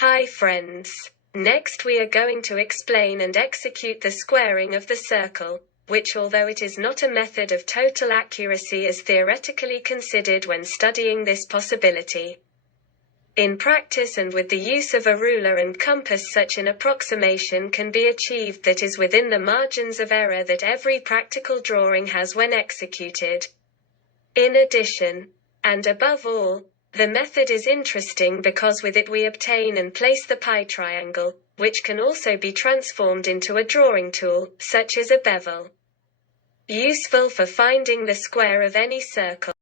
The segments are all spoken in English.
Hi friends. Next we are going to explain and execute the squaring of the circle, which although it is not a method of total accuracy is theoretically considered when studying this possibility. In practice and with the use of a ruler and compass such an approximation can be achieved that is within the margins of error that every practical drawing has when executed. In addition, and above all, the method is interesting because with it we obtain and place the pi triangle, which can also be transformed into a drawing tool, such as a bevel. Useful for finding the square of any circle.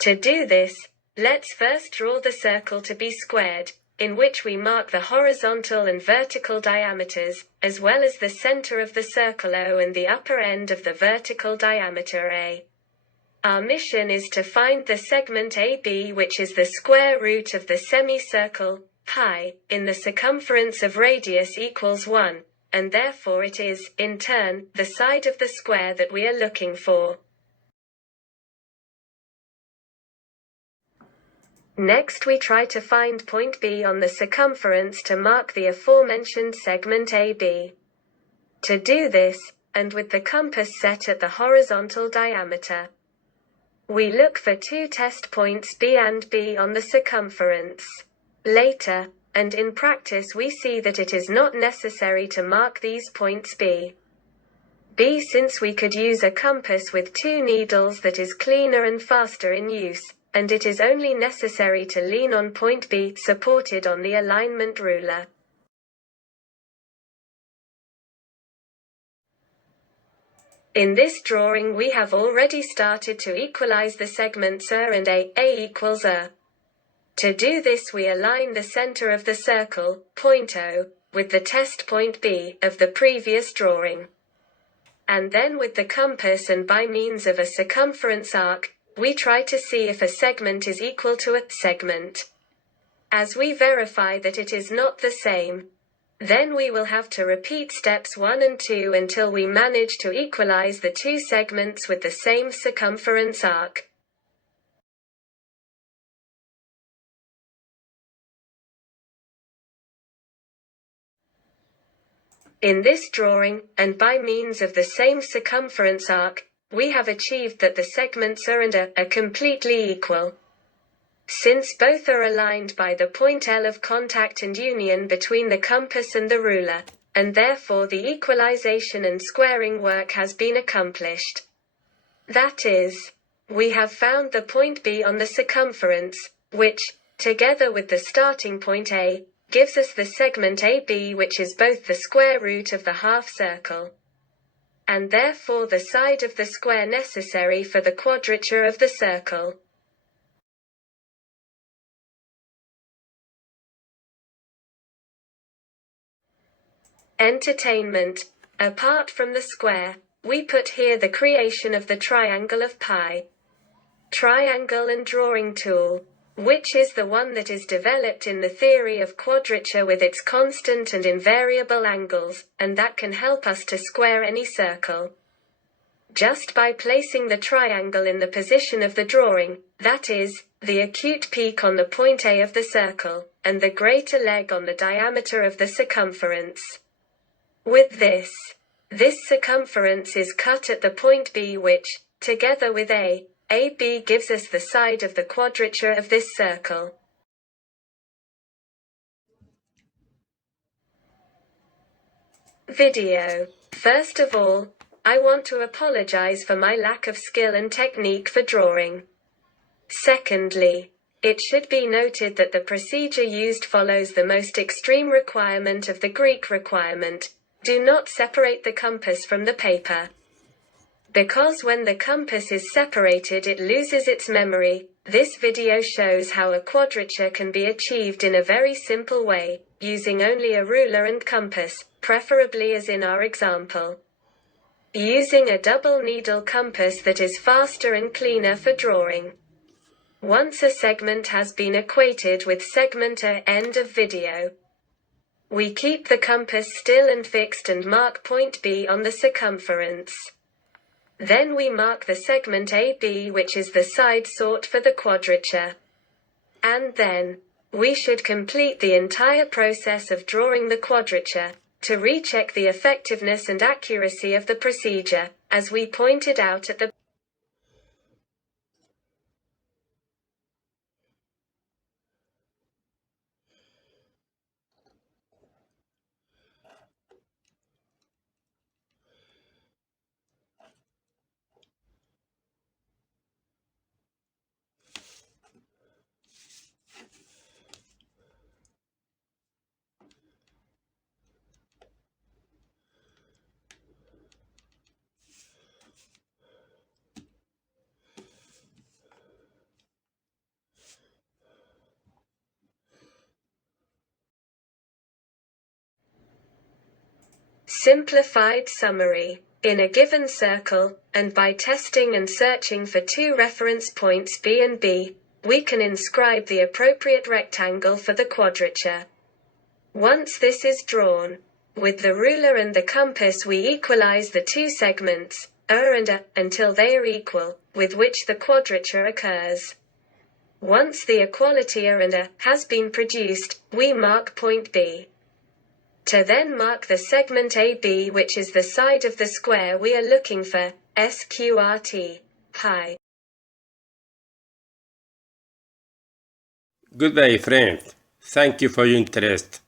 To do this, let's first draw the circle to be squared, in which we mark the horizontal and vertical diameters, as well as the center of the circle O and the upper end of the vertical diameter A. Our mission is to find the segment AB, which is the square root of the semicircle, pi, in the circumference of radius equals 1, and therefore it is, in turn, the side of the square that we are looking for. Next we try to find point B on the circumference to mark the aforementioned segment AB. To do this, and with the compass set at the horizontal diameter, we look for two test points B and B on the circumference. Later, and in practice we see that it is not necessary to mark these points B, since we could use a compass with two needles that is cleaner and faster in use, and it is only necessary to lean on point B supported on the alignment ruler. In this drawing we have already started to equalize the segments A and A equals A. To do this we align the center of the circle, point O, with the test point B of the previous drawing. And then with the compass and by means of a circumference arc, we try to see if a segment is equal to a segment. As we verify that it is not the same, then we will have to repeat steps 1 and 2 until we manage to equalize the two segments with the same circumference arc. In this drawing, and by means of the same circumference arc, we have achieved that the segments A and A are completely equal. Since both are aligned by the point L of contact and union between the compass and the ruler, and therefore the equalization and squaring work has been accomplished. That is, we have found the point B on the circumference, which, together with the starting point A, gives us the segment AB, which is both the square root of the half circle, and therefore the side of the square necessary for the quadrature of the circle. Entertainment. Apart from the square, we put here the creation of the triangle of pi. Triangle and drawing tool, which is the one that is developed in the theory of quadrature with its constant and invariable angles, and that can help us to square any circle. Just by placing the triangle in the position of the drawing, that is, the acute peak on the point A of the circle, and the greater leg on the diameter of the circumference. With this circumference is cut at the point B which, together with AB gives us the side of the quadrature of this circle. Video. First of all, I want to apologize for my lack of skill and technique for drawing. Secondly, it should be noted that the procedure used follows the most extreme requirement of the Greek requirement: do not separate the compass from the paper. Because when the compass is separated it loses its memory. This video shows how a quadrature can be achieved in a very simple way, using only a ruler and compass, preferably as in our example. Using a double needle compass that is faster and cleaner for drawing. Once a segment has been equated with segment A, end of video. We keep the compass still and fixed and mark point B on the circumference. Then we mark the segment AB, which is the side sought for the quadrature. And then, we should complete the entire process of drawing the quadrature, to recheck the effectiveness and accuracy of the procedure, as we pointed out at the simplified summary. In a given circle, and by testing and searching for two reference points B and B, we can inscribe the appropriate rectangle for the quadrature. Once this is drawn, with the ruler and the compass we equalize the two segments, A and A, until they are equal, with which the quadrature occurs. Once the equality A and A has been produced, we mark point B. To then mark the segment AB, which is the side of the square we are looking for, SQRT. Hi. Goodbye, friend. Thank you for your interest.